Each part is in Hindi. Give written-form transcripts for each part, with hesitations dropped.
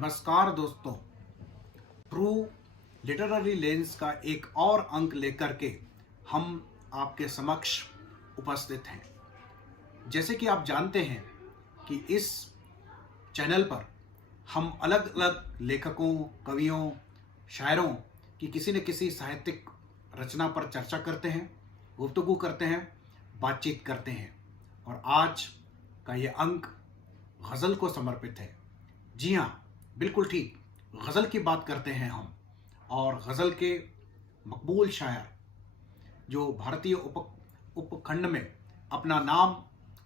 नमस्कार दोस्तों, ट्रू लिटरेरी लेंस का एक और अंक लेकर के हम आपके समक्ष उपस्थित हैं। जैसे कि आप जानते हैं कि इस चैनल पर हम अलग अलग लेखकों, कवियों, शायरों की किसी न किसी साहित्यिक रचना पर चर्चा करते हैं, गुफ्तगू करते हैं, बातचीत करते हैं। और आज का ये अंक गज़ल को समर्पित है। जी हाँ, बिल्कुल ठीक, गज़ल की बात करते हैं हम। और गज़ल के मकबूल शायर जो भारतीय उपखंड में अपना नाम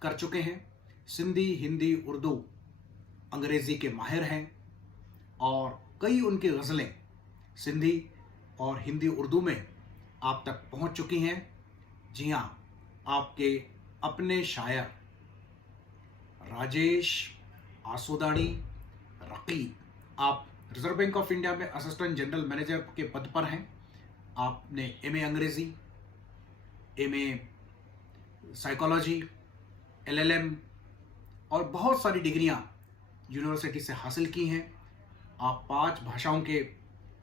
कर चुके हैं, सिंधी, हिंदी, उर्दू, अंग्रेज़ी के माहिर हैं और कई उनकी गज़लें सिंधी और हिंदी, उर्दू में आप तक पहुंच चुकी हैं। जी हाँ, आपके अपने शायर राजेश आसुदाणी रकीब, आप रिजर्व बैंक ऑफ इंडिया में असिस्टेंट जनरल मैनेजर के पद पर हैं। आपने एमए अंग्रेज़ी, एमए साइकोलॉजी, एलएलएम और बहुत सारी डिग्रियां यूनिवर्सिटी से हासिल की हैं। आप 5 भाषाओं के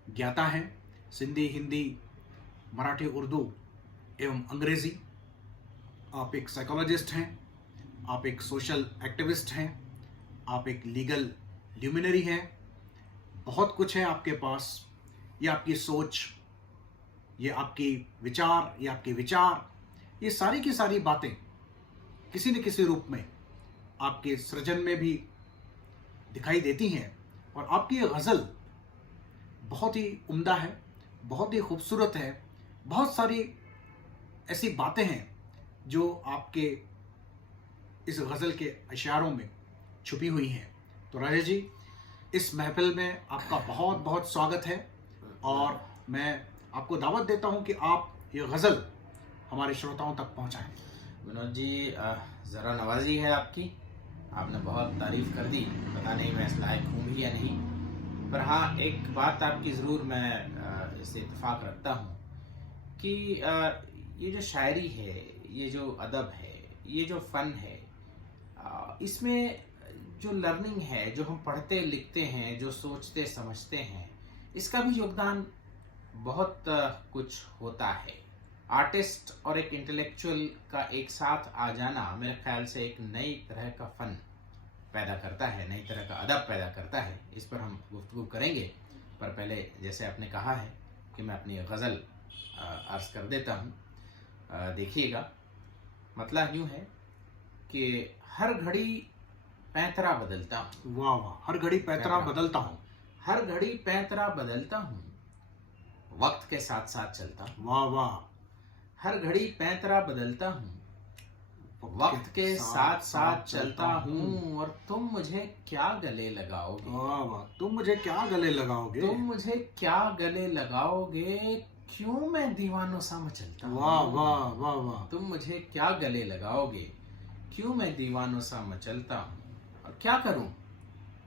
ज्ञाता हैं, सिंधी, हिंदी, मराठी, उर्दू एवं अंग्रेज़ी। आप एक साइकोलॉजिस्ट हैं, आप एक सोशल एक्टिविस्ट हैं, आप एक लीगल ल्यूमिनरी हैं। बहुत कुछ है आपके पास। ये आपकी सोच, ये आपकी विचार, ये आपके विचार, ये सारी की सारी बातें किसी न किसी रूप में आपके सृजन में भी दिखाई देती हैं। और आपकी ये गज़ल बहुत ही उम्दा है, बहुत ही खूबसूरत है। बहुत सारी ऐसी बातें हैं जो आपके इस गज़ल के अशारों में छुपी हुई हैं। तो राजेश जी, इस महफिल में आपका बहुत बहुत स्वागत है और मैं आपको दावत देता हूं कि आप ये गज़ल हमारे श्रोताओं तक पहुंचाएं। विनोद जी, ज़रा नवाजी है आपकी। आपने बहुत तारीफ़ कर दी, पता नहीं मैं इस लायक हूँ भी या नहीं। पर हाँ, एक बात आपकी ज़रूर मैं इससे इत्तेफाक रखता हूँ कि ये जो शायरी है, ये जो अदब है, ये जो फ़न है, इसमें जो लर्निंग है, जो हम पढ़ते लिखते हैं, जो सोचते समझते हैं, इसका भी योगदान बहुत कुछ होता है। आर्टिस्ट और एक इंटेलेक्चुअल का एक साथ आ जाना मेरे ख्याल से एक नई तरह का फ़न पैदा करता है, नई तरह का अदब पैदा करता है। इस पर हम गुफ्तगू करेंगे, पर पहले जैसे आपने कहा है कि मैं अपनी गज़ल अर्ज़ कर देता हूँ। देखिएगा, मतलब यूँ है कि हर घड़ी पैंतरा बदलता हूँ। वाह वाह, हर घड़ी पैंतरा बदलता हूँ। हर घड़ी पैंतरा बदलता हूँ, वक्त के साथ साथ चलता हूँ। वाह वाह, हर घड़ी पैंतरा बदलता हूँ, वक्त के साथ साथ चलता हूँ। और तुम मुझे क्या गले लगाओगे? वाह वाह, तुम मुझे क्या गले लगाओगे? तुम मुझे क्या गले लगाओगे? क्यों मैं दीवानों सा मचलता हूँ? वाह वाह वाह वाह, तुम मुझे क्या गले लगाओगे? क्यों मैं दीवानों सा मचलता हूँ? और क्या करूं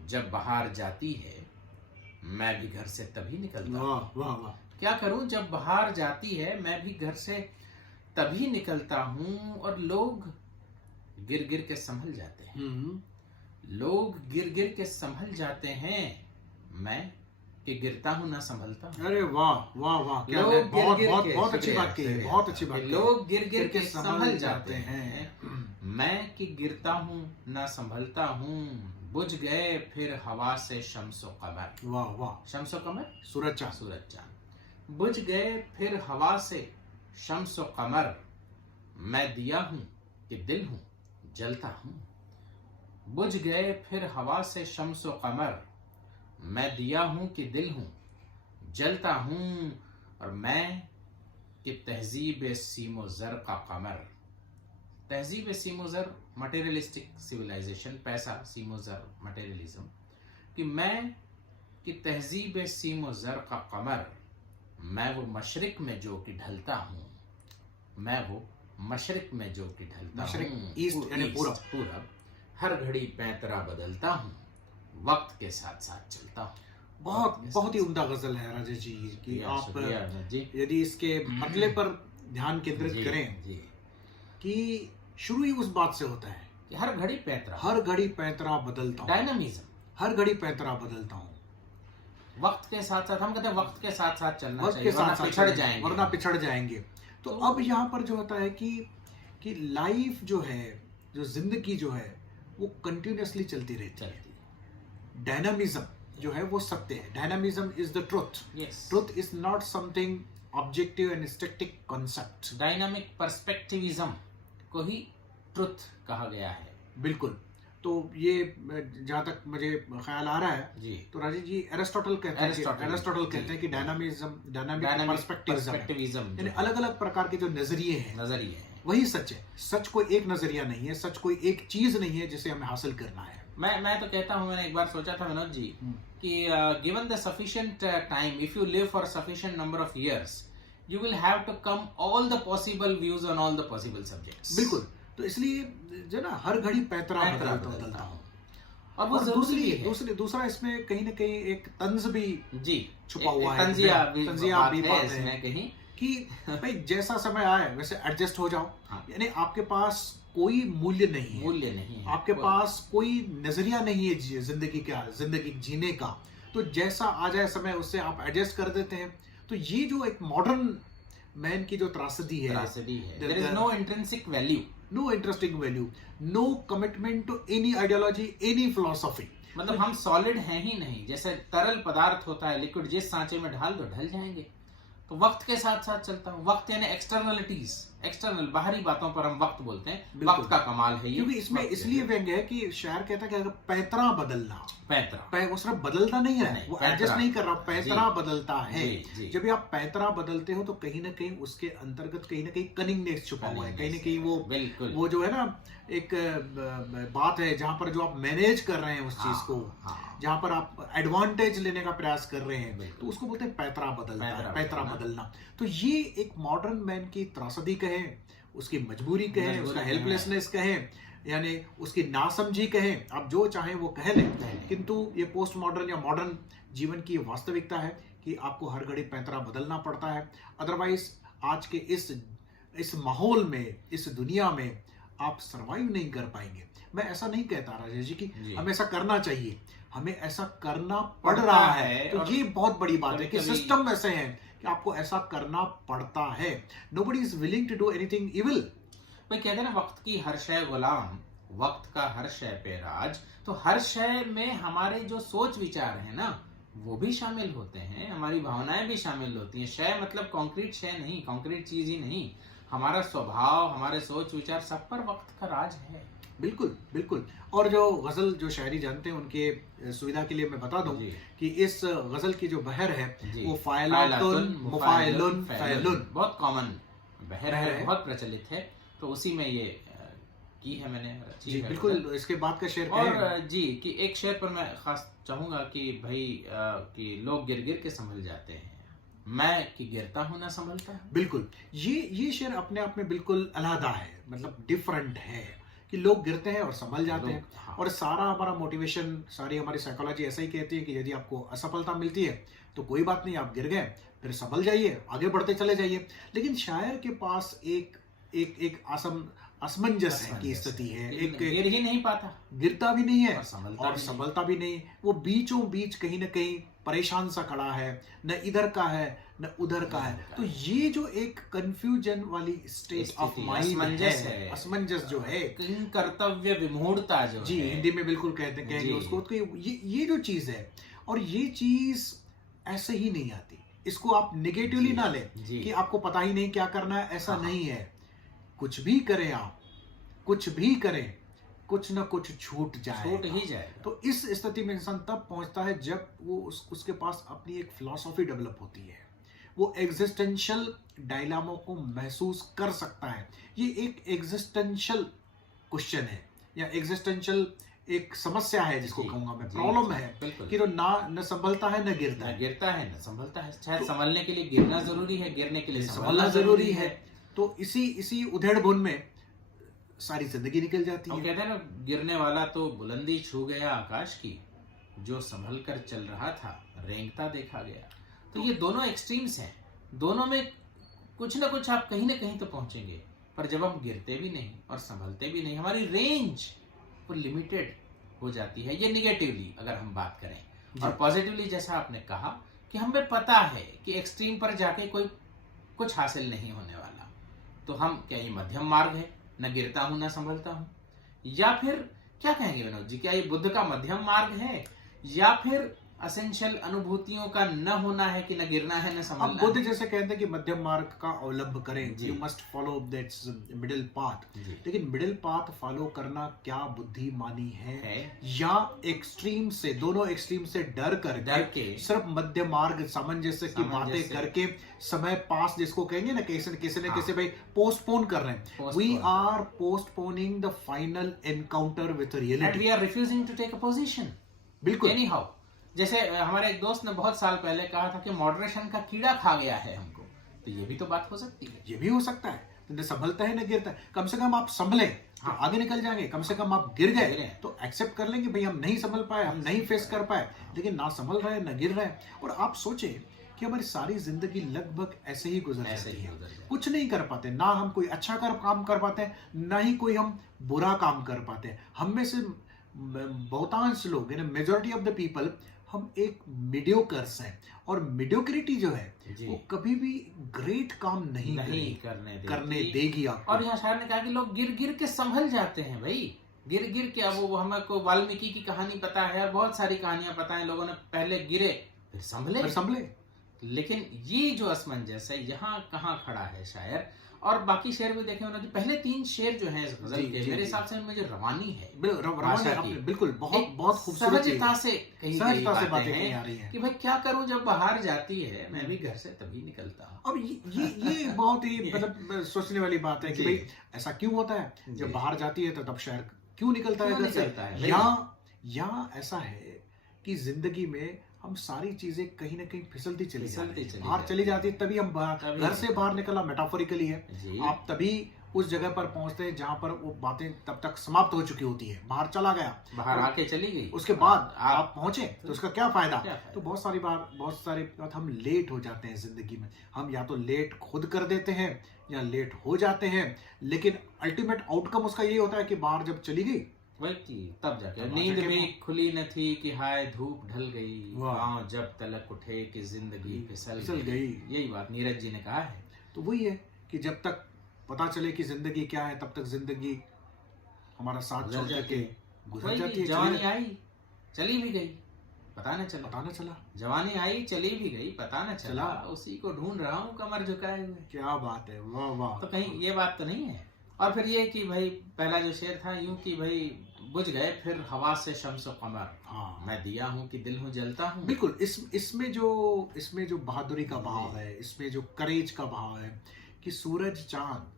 जब बाहर जाती है, मैं भी घर से तभी निकलता हूं। वाह वाह वाह, क्या करूं जब बाहर जाती है, मैं भी घर से तभी निकलता हूं। और लोग गिर गिर के संभल जाते हैं, लोग गिर गिर के संभल जाते हैं, मैं कि गिरता हूं ना संभलता हूं। अरे वाह वाह वाह, क्या लोग बहुत गिर बहुत गिर बहुत अच्छी बात की है, बहुत अच्छी बात की है। लोग गिर गिर के संभल जाते हैं, मैं कि गिरता हूँ ना संभलता हूँ। बुझ गए फिर हवा से शम्सो कमर। वाह वाह, शम्सो कमर, सूरज चांद। सूरज चांद। बुझ गए फिर हवा से शम्सो कमर, मैं दिया हूँ कि दिल हूँ, जलता हूँ। बुझ गए फिर हवा से शम्सो कमर, मैं दिया हूँ कि दिल हूँ, जलता हूँ। और मैं कि तहजीब सीमो ज़र का कमर। तहजीब सीमो ज़र मटेरियलिस्टिक सिविलाइजेशन, पैसा, सीमो ज़र मटेरियलिज्म। कि मैं कि तहजीब सीमो ज़र का कमर, मैं वो मशरिक में जो कि ढलता हूँ, मैं वो मशरिक में जो कि ढलता हूँ। मशरिक, ईस्ट यानी पूरब। हर घड़ी पैंतरा बदलता हूँ, वक्त के साथ साथ चलता हूँ। बहुत ही उम्दा गज़ल है राजेश जी कि आप यदि इसके मतले पर ध्यान केंद्रित करें जी, कि शुरू ही उस बात से होता है कि हर घड़ी पैंतरा, हर घड़ी पैंतरा बदलता हूँ, डायनामिज्म, हर घड़ी पैंतरा बदलता हूँ। वक्त के साथ साथ, हम कहते हैं वक्त के साथ साथ चलना वक्त चाहिए, के वरना साथ साथ पिछड़ चलेंगे, जाएंगे। वरना पिछड़ जाएंगे। तो अब यहाँ पर जो होता है कि लाइफ जो है, जो जिंदगी जो है, वो कंटिन्यूअसली चलती रहती है। चलती है। डायनामिज्म जो है वो सत्य है। Dynamism is the truth. Yes. Truth is not something objective and static concept. Dynamic perspectivism को ही ट्रुथ कहा गया है। बिल्कुल। तो ये जहाँ तक मुझे ख्याल आ रहा है, जी। तो राजीव जी एरिस्टोटल कहते हैं कि डायनामिक पर्सपेक्टिविज्म यानी अलग अलग प्रकार के जो नजरिए हैं, नजरिए है। वही सच है। सच कोई एक नजरिया नहीं है, सच कोई एक चीज नहीं है जिसे हमें हासिल करना है। मैं तो कहता हूँ, मैंने एक बार सोचा था विनोद जी कि given the sufficient time, if you live for sufficient number of years, you will have to come all the possible views on all the possible subjects. बिल्कुल। तो इसलिए जो ना हर घड़ी पैतरा बदलता हूँ। और वो जरूरी है। दूसरा इसमें कहीं ना कहीं एक तंज भी जी छुपा हुआ है, तंजिया भी बात है इसमें कहीं कि भाई जैसा समय आए वैसे एडजस्ट हो जाओ। हाँ। यानी आपके पास कोई मूल्य नहीं है, आपके पास कोई नजरिया नहीं है जिंदगी जीने का। तो जैसा आ जाए समय उससे आप एडजस्ट कर देते हैं। तो ये जो एक मॉडर्न मैन की जो त्रासदी है, there is no intrinsic value, no interesting value, no commitment to any ideology, any philosophy. मतलब हम सॉलिड हैं ही नहीं। जैसे तरल पदार्थ होता है, लिक्विड, जिस सांचे में ढाल दो ढल जाएंगे। तो वक्त के साथ साथ चलता हूँ। वक्त यानी एक्सटर्नलिटीज, एक्सटर्नल बाहरी बातों पर हम वक्त बोलते हैं। वक्त का कमाल है ये, क्योंकि इसमें इसलिए व्यंग्य है कि शायर कहता है कि अगर पैतरा बदलना, वो सिर्फ बदलता नहीं है, वो एडजस्ट नहीं कर रहा, पैतरा बदलता है। जब भी आप पैतरा बदलते हो तो कहीं ना कहीं उसके अंतर्गत कहीं ना कहीं कनिंगनेस छुपा हुआ है, कहीं ना कहीं वो जो है ना एक बात है जहां पर जो आप मैनेज कर रहे हैं उस चीज को, जहां पर आप एडवांटेज लेने का प्रयास कर रहे हैं, तो उसको बोलते हैं पैतरा बदलना। तो ये एक मॉडर्न मैन की त्रासदी कहें, उसकी मजबूरी कहें, उसका हेल्पलेसनेस कहें, यानी उसकी नासमझी कहें, आप जो चाहें वो कह लें। किंतु ये पोस्ट मॉडर्न या मॉडर्न जीवन की वास्तविकता है कि आपको हर घड़ी पैतरा बदलना पड़ता है। अदरवाइज आज के इस माहौल में, इस दुनिया में आप सरवाइव नहीं कर पाएंगे। मैं ऐसा नहीं कहता राजेश जी कि हमें ऐसा करना चाहिए, हमें ऐसा करना पड़ रहा है। तो ये बहुत बड़ी बात है कि सिस्टम ऐसे हैं कि आपको ऐसा करना पड़ता है। Nobody is willing to do anything evil. भाई कहते हैं ना, वक्त की हर शय गुलाम, वक्त का हर शय पे राज। तो हर शय में हमारे जो सोच विचार है ना, वो भी शामिल होते हैं, हमारी भावनाएं भी शामिल होती हैं। शय मतलब कॉन्क्रीट शय नहीं, कॉन्क्रीट चीज ही नहीं। हमारा स्वभाव, हमारे सोच विचार, सब पर वक्त का राज है। बिल्कुल बिल्कुल। और जो गजल, जो शायरी जानते हैं उनके सुविधा के लिए मैं बता दूं कि इस गजल की जो बहर है वो फायलातुन मुफाइलुन फैलुन, बहुत कॉमन बहर है, बहुत प्रचलित है। तो उसी में ये की है मैंने। जी बिल्कुल। इसके बाद का शेर और जी कि एक शेर पर मैं खास चाहूंगा कि भाई कि लोग गिर गिर के संभल जाते हैं, मैं कि गिरता हूं ना संभलता। बिल्कुल। ये शेर अपने आप में बिल्कुल अलहदा है, मतलब डिफरेंट है कि लोग गिरते हैं और संभल जाते हैं। हाँ। और सारा हमारा मोटिवेशन, सारी हमारी साइकोलॉजी ऐसा ही कहती है कि यदि आपको असफलता मिलती है तो कोई बात नहीं, आप गिर गए, फिर संभल जाइए, आगे बढ़ते चले जाइए। लेकिन शायर के पास एक असमंजस है की स्थिति है, एक गिर ही नहीं पाता, गिरता भी नहीं है और संभलता भी नहीं। वो बीचों बीच कहीं ना कहीं परेशान सा खड़ा है, न इधर का है न उधर का है। तो ये जो एक कंफ्यूजन वाली स्टेट ऑफ माइंड है, असमंजस जो है, कर्तव्य विमूढ़ता जो जी हिंदी में बिल्कुल कहेंगे उसको। तो ये जो चीज है, और ये चीज ऐसे ही नहीं आती। इसको आप नेगेटिवली ना लें कि आपको पता ही नहीं क्या करना है, ऐसा नहीं है। कुछ भी करें आप, कुछ भी करें, कुछ ना कुछ छूट ही जाए। तो इस स्थिति में इंसान तब पहुंचता है जब वो उसके पास अपनी एक फिलॉसफी डेवलप होती है, वो एग्जिस्टेंशियल डायलामो को महसूस कर सकता है। ये एक एग्जिस्टेंशियल क्वेश्चन है या एग्जिस्टेंशियल एक समस्या है जिसको कहूंगा मैं, प्रॉब्लम है कि जो न संभलता है न गिरता है, न संभलता है। शायद संभलने के लिए गिरना जरूरी है, गिरने के लिए संभलना जरूरी है। तो इसी उधेड़ बुन में सारी जिंदगी निकल जाती है। कहते हैं ना, गिरने वाला तो बुलंदी छू गया आकाश की, जो संभल कर चल रहा था रेंगता देखा गया। तो ये दोनों एक्सट्रीम्स हैं, दोनों में कुछ ना कुछ आप कहीं ना कहीं तो पहुंचेंगे। पर जब हम गिरते भी नहीं और संभलते भी नहीं, हमारी रेंज वो लिमिटेड हो जाती है, ये निगेटिवली अगर हम बात करें। और पॉजिटिवली जैसा आपने कहा कि हमें पता है कि एक्सट्रीम पर जाके कोई कुछ हासिल नहीं होने वाला, तो हम क्या ये मध्यम मार्ग है, न गिरता हूं न संभलता हूं, या फिर क्या कहेंगे विनोद जी, क्या ये बुद्ध का मध्यम मार्ग है, या फिर असेंशियल अनुभूतियों का न होना है कि न गिरना है न अब संभलना बुद्ध है? जैसे कहते हैं कि मध्यम मार्ग का अवलंब करें, जी। You must follow that's middle path. जी। लेकिन मिडिल पाथ फॉलो करना क्या बुद्धिमानी है, है। या एक्सट्रीम से, दोनों एक्सट्रीम से डर डर करके के सिर्फ मध्य मार्ग सामंजस्य की बातें सामंजस्य। करके समय पास, जिसको कहेंगे ना किसी ने हाँ। किसी भाई पोस्टपोन कर रहे हैं, Postpone। We are postponing the final encounter with and reality. We are refusing to take a position बिल्कुल। Anyhow. जैसे हमारे एक दोस्त ने बहुत साल पहले कहा था कि मॉडरेशन का कीड़ा खा गया है हमको, तो ये भी तो बात हो सकती है। ये भी हो सकता है, न संभलता है न गिरता है। कम से कम आप संभले तो हाँ। आगे निकल जाएंगे, कम से कम आप गिर गिरे गए हैं। तो एक्सेप्ट कर लेंगे, भाई हम नहीं संभल पाए, हम नहीं फेस कर पाए, लेकिन ना संभल रहे न गिर रहे। और आप सोचे कि हमारी सारी जिंदगी लगभग ऐसे ही गुजर ऐसे जाती ही है, गुजर जाती है। कुछ नहीं कर पाते, ना हम कोई अच्छा काम कर पाते हैं, ना ही कोई हम बुरा काम कर पाते हैं। हम में से बहुतांश लोग, मेजोरिटी ऑफ द पीपल, हम एक मीडियोकर्स हैं, और मीडियोक्रिटी जो है जी। वो कभी भी ग्रेट काम नहीं नहीं करेगी, करने देगी आपको। और यहाँ शायर ने कहा कि लोग गिर गिर के संभल जाते हैं भाई, गिर गिर के। अब वो हमें को वाल्मीकि की कहानी पता है और बहुत सारी कहानियां पता है, लोगों ने पहले गिरे फिर संभले। लेकिन ये जो असमंजस है यहाँ कहाँ खड़ा है शायर? और बाकी शेर भी देखे उन्होंने, पहले 3 शेर जो हैं इस गजल जी, के, जी, मेरे जी। हिसाब से उनमें जो रवानी है, रवानी भाषा आपने की, बिल्कुल बहुत एक बहुत खूबसूरत सहजता से कही गई बातें बातें कही आ रही हैं हैं। कि भाई क्या करूं जब बाहर जाती है, मैं भी घर से तभी निकलता हूँ। अब ये बहुत ही मतलब सोचने वाली बात है कि जी। भाई ऐसा क्यों होता है, जी। जब बाहर जाती है तो तब शायर क्यों निकलता है क्यों घर से, निकलता है? या ऐसा है कि जिंदगी में हम सारी चीजें कहीं ना कहीं फिसलती चली जाती हैं। बाहर चली जाती है तभी हम तभी घर से बाहर निकला, मेटाफोरिकली है। जी। आप तभी उस जगह पर पहुंचते हैं जहां पर वो बातें तब तक समाप्त हो चुकी होती है, बाहर चला गया, बाहर आके चली गई, उसके बाद आप आप पहुंचे तो उसका क्या फायदा? क्या फायदा? तो बहुत सारी बार हम लेट हो जाते हैं जिंदगी में। हम या तो लेट खुद कर देते हैं या लेट हो जाते हैं, लेकिन अल्टीमेट आउटकम उसका यही होता है कि बाहर जब चली गई, वही थी, तब जाके तब नींद जाके भी खुली न थी कि हाय धूप ढल गई, वाह। पाँव जब तलक उठे कि जिंदगी फिसल गई। यही बात नीरज जी ने कहा है। तो वही है कि जब तक पता चले कि जिंदगी क्या है, तब तक जिंदगी हमारा साथ गुजर छोड़ जाती के है। गुजर वही जाती है। जवानी आई चली भी गई, पता न चला। पता ना चला। जवानी आई चली भी गई, पता न चला, चला। उसी को ढूंढ रहा हूँ कमर झुकाए हुए। क्या बात है, वाह वाह। तो कहीं ये बात तो नहीं है? और फिर ये कि भाई पहला जो शेर था यूं कि भाई बुझ गए फिर हवा से शम्स कमर, हाँ मैं दिया हूं कि दिल हूं जलता हूं। बिल्कुल। इसमें जो बहादुरी का भाव है, इसमें जो करेज का भाव है कि सूरज चांद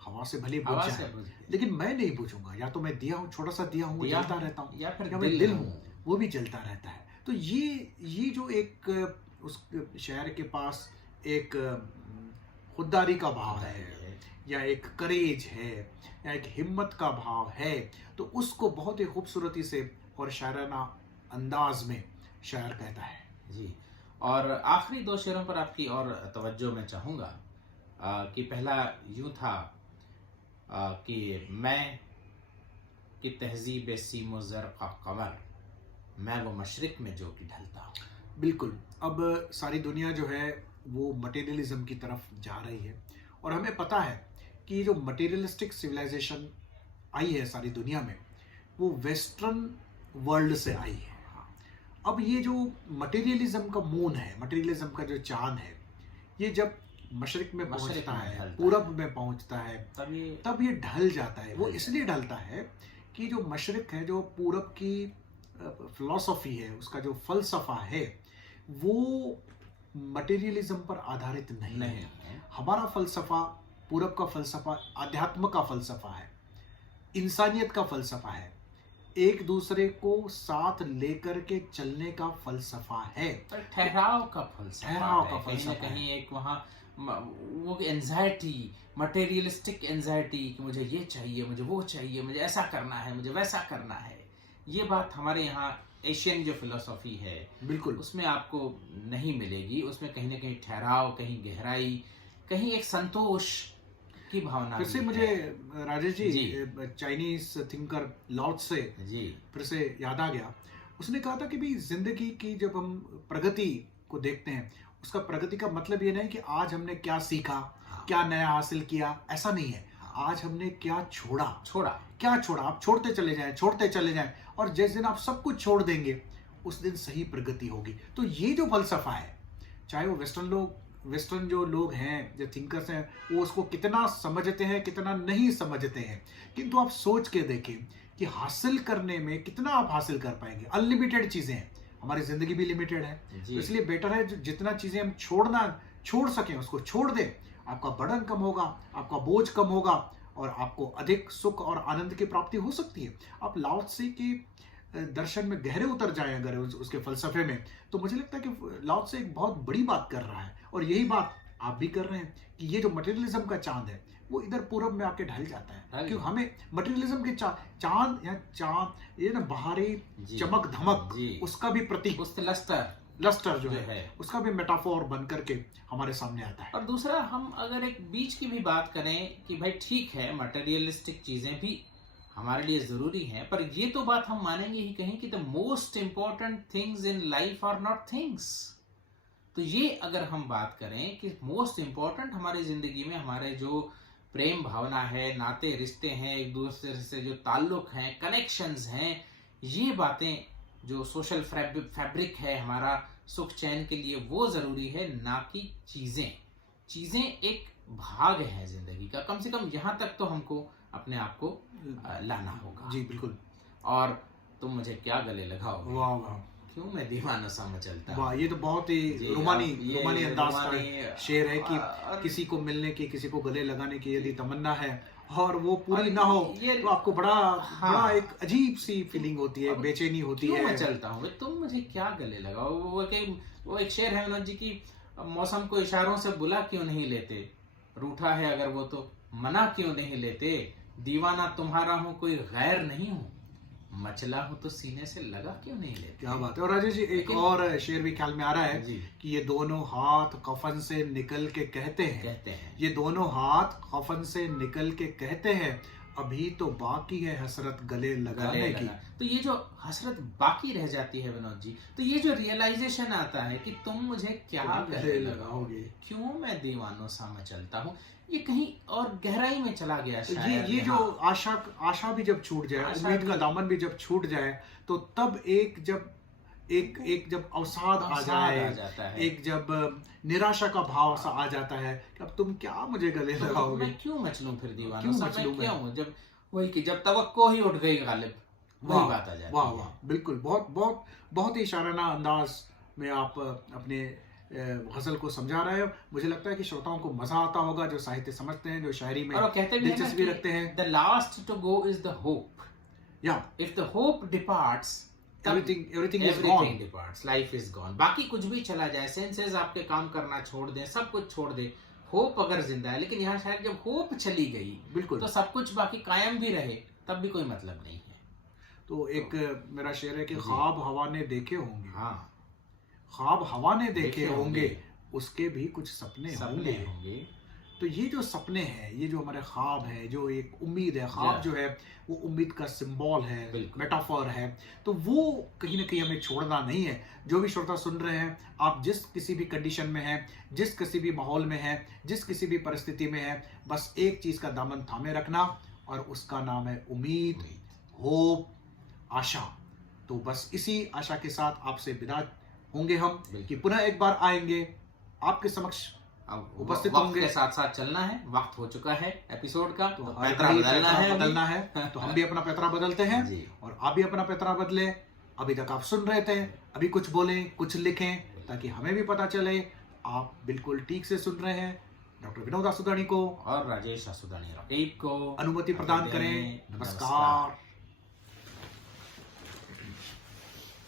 हवा से भले बुझ हवा जाए, से बुझ गए। लेकिन मैं नहीं बुझूंगा। या तो मैं दिया हूँ, छोटा सा दिया हूँ, वो दिया जलता हूं, रहता हूँ, या फिर मैं दिल दिल हूं। हूँ, वो भी जलता रहता है। तो ये जो एक उस शायर के पास एक खुददारी का भाव है, या एक करेज है, या एक हिम्मत का भाव है, तो उसको बहुत ही खूबसूरती से और शायराना अंदाज में शायर कहता है। जी। और आखिरी 2 शेरों पर आपकी और तवज्जो मैं चाहूँगा कि पहला यूं था कि मैं कि तहजीब सीमो ज़र का कमर, मैं वो मशरिक में जो कि ढलता हूँ। बिल्कुल। अब सारी दुनिया जो है वो मटेरियलिज्म की तरफ जा रही है, और हमें पता है कि जो मटेरियलिस्टिक सिविलाइजेशन आई है सारी दुनिया में, वो वेस्टर्न वर्ल्ड से आई है। अब ये जो मटेरियलिज्म का मून है, मटेरियलिज्म का जो चांद है, ये जब मशरिक में पहुंचता है, पूरब में पहुंचता है, तब ये ढल जाता है। वो इसलिए ढलता है कि जो मशरिक है, जो पूरब की फिलॉसफी है, उसका जो फलसफा है, वो मटेरियलिज्म पर आधारित नहीं है। हमारा फलसफा, पूरब का फलसफा आध्यात्म का फलसफा है, इंसानियत का फलसफा है, एक दूसरे को साथ लेकर के चलने का फलसफा है, ठहराव का फलसफा है। फलसफा कहीं न कहीं एक वहाँ वो एंजाइटी, मटेरियलिस्टिक एंजाइटी कि मुझे ये चाहिए, मुझे वो चाहिए, मुझे ऐसा करना है, मुझे वैसा करना है। ये बात हमारे यहाँ एशियन जो फिलोसॉफी है, बिल्कुल, उसमें आपको नहीं मिलेगी। उसमें कहीं ना कहीं ठहराव, कहीं गहराई, कहीं एक संतोष की भावना। फिर से मुझे राजेश जी चाइनीज थिंकर लाओ त्से जी फिर से याद आ गया। उसने कहा था कि भाई जिंदगी की जब हम प्रगति को देखते हैं, उसका प्रगति का मतलब ये नहीं कि आज हमने क्या सीखा, हाँ। क्या नया हासिल किया, ऐसा नहीं है। आज हमने क्या छोड़ा, छोड़ा। आप छोड़ते चले जाएं, और जिस दिन आप सब कुछ छोड़ देंगे उस दिन सही प्रगति होगी। तो ये जो फलसफा है, चाहे वो वेस्टर्न जो लोग हैं, जो थिंकर्स हैं, वो उसको कितना समझते हैं, कितना नहीं समझते हैं, किंतु आप सोच के देखें कि हासिल करने में कितना आप हासिल कर पाएंगे। अनलिमिटेड चीजें हैं, हमारी जिंदगी भी लिमिटेड है, तो इसलिए बेटर है जितना चीजें हम छोड़ सकें उसको छोड़ दें। आपका बर्डन कम होगा, आपका बोझ कम होगा, और आपको अधिक सुख और आनंद की प्राप्ति हो सकती है। आप लाओ त्से के दर्शन में गहरे उतर जाएं अगर उसके फलसफे में, तो मुझे लगता है कि लाओ त्से एक बहुत बड़ी बात कर रहा है, और यही बात आप भी कर रहे हैं कि ये जो मटेरियलिज्म का चांद है वो इधर पूरब में आके ढल जाता है। क्यों हमें मटेरियलिज्म के चांद ये ना बाहरी चमक धमक, उसका भी प्रतीक, लस्टर जो है उसका भी मेटाफोर बन करके हमारे सामने आता है। और दूसरा, हम अगर एक बीच की भी बात करें कि भाई ठीक है, मटेरियलिस्टिक चीजें भी हमारे लिए जरूरी हैं, पर ये तो बात हम मानेंगे ही कहीं कि the most important things in life are not things. तो ये अगर हम बात करें कि मोस्ट इंपॉर्टेंट हमारी जिंदगी में हमारे जो प्रेम भावना है, नाते रिश्ते हैं, एक दूसरे से जो ताल्लुक हैं, कनेक्शंस हैं, ये बातें जो सोशल फैब्रिक है हमारा सुख चैन के लिए, वो जरूरी है, ना कि चीजें एक भाग है जिंदगी का। कम से कम यहाँ तक तो हमको अपने आप को लाना होगा। जी बिल्कुल। और तुम मुझे क्या गले लगाओगे, वाह वाह, क्यों मैं दीवाना सा मचलता हूं। वाह, ये तो बहुत ही रोमानी अंदाज का शेर है कि किसी को मिलने की, किसी को गले लगाने की यदि तमन्ना है और वो पूरी ना हो तो आपको बड़ा एक अजीब सी फीलिंग होती है, बेचैनी होती है। क्यों मैं चलता हूँ, तुम मुझे क्या गले लगाओ। वो एक शेर है विनोद जी की, मौसम को इशारों से बुला क्यों नहीं लेते, रूठा है अगर वो तो मना क्यों नहीं लेते, दीवाना तुम्हारा हूँ कोई गैर नहीं हूँ, मचला हूँ तो सीने से लगा क्यों नहीं लेते। क्या बात है। और राजेश जी, एक और शेर भी ख्याल में आ रहा है कि ये दोनों हाथ कफन से निकल के कहते हैं, ये दोनों हाथ कफन से निकल के कहते हैं, अभी तो बाकी है हसरत गले लगाने की। तो ये जो हसरत बाकी रह जाती है विनोद जी, तो ये जो रियलाइजेशन आता है कि तुम मुझे क्या गले लगाओगे, क्यों मैं दीवानों सा मचलता हूँ, ये कहीं और गहराई में चला गया शायद। ये जो आशा भी जब छूट जाए, उम्मीद का दामन भी जब छूट जाए, तो तब एक जब अवसाद आ जाए, एक जब निराशा का भाव सा आ जाता है कि अब तुम क्या मुझे गले लगाओगे, मैं क्यों मचलूं फिर दीवानों सा, क्यों जब वही कि जब तवक्को ही उठ गई गालिब, वही बात आ जाती है। वाह वाह, बिल्कुल, बहुत ही शाराना अंदाज में आप अपने गजल को समझा रहे हो। मुझे लगता है कि श्रोताओं को मजा आता होगा, जो साहित्य समझते हैं, जो शायरी में दिलचस्पी रखते हैं। The last to go is the hope. Yeah. If the hope departs, everything is gone. Departs. Life is gone. बाकी कुछ भी चला जाए, सेंसेस आपके काम करना छोड़ दें, सब कुछ छोड़ दे, होप अगर जिंदा है। लेकिन यहाँ शायद जब होप चली गई, बिल्कुल, तो सब कुछ बाकी कायम भी रहे, तब भी कोई मतलब नहीं है। तो एक मेरा शेर है कि ख्वाब हवा ने देखे होंगे, हाँ, ख्वाब हवा ने देखे होंगे, उसके भी कुछ सपने होंगे। तो ये जो सपने हैं, ये जो हमारे ख्वाब है, जो एक उम्मीद है, ख्वाब जो है वो उम्मीद का सिंबल है, मेटाफोर है, तो वो कहीं ना कहीं हमें छोड़ना नहीं है। जो भी श्रोता सुन रहे हैं, आप जिस किसी भी कंडीशन में हैं, जिस किसी भी माहौल में हैं, जिस किसी भी परिस्थिति में हैं, बस एक चीज का दामन थामे रखना, और उसका नाम है उम्मीद, होप, आशा। तो बस इसी आशा के साथ आपसे विदा होंगे हम, कि पुनः एक बार आएंगे आपके समक्ष, उपस्थित होंगे। के साथ साथ चलना है, वक्त हो चुका है एपिसोड का, तो बदलना है तो हम भी अपना पैतरा बदलते हैं, और आप भी अपना पैतरा बदले। अभी तक आप सुन रहे थे, अभी कुछ बोलें, कुछ लिखें, ताकि हमें भी पता चले आप बिल्कुल ठीक से सुन रहे हैं। डॉक्टर विनोद आसुदानी को और राजेश आसुदानी रकीब को अनुमति प्रदान करें। नमस्कार।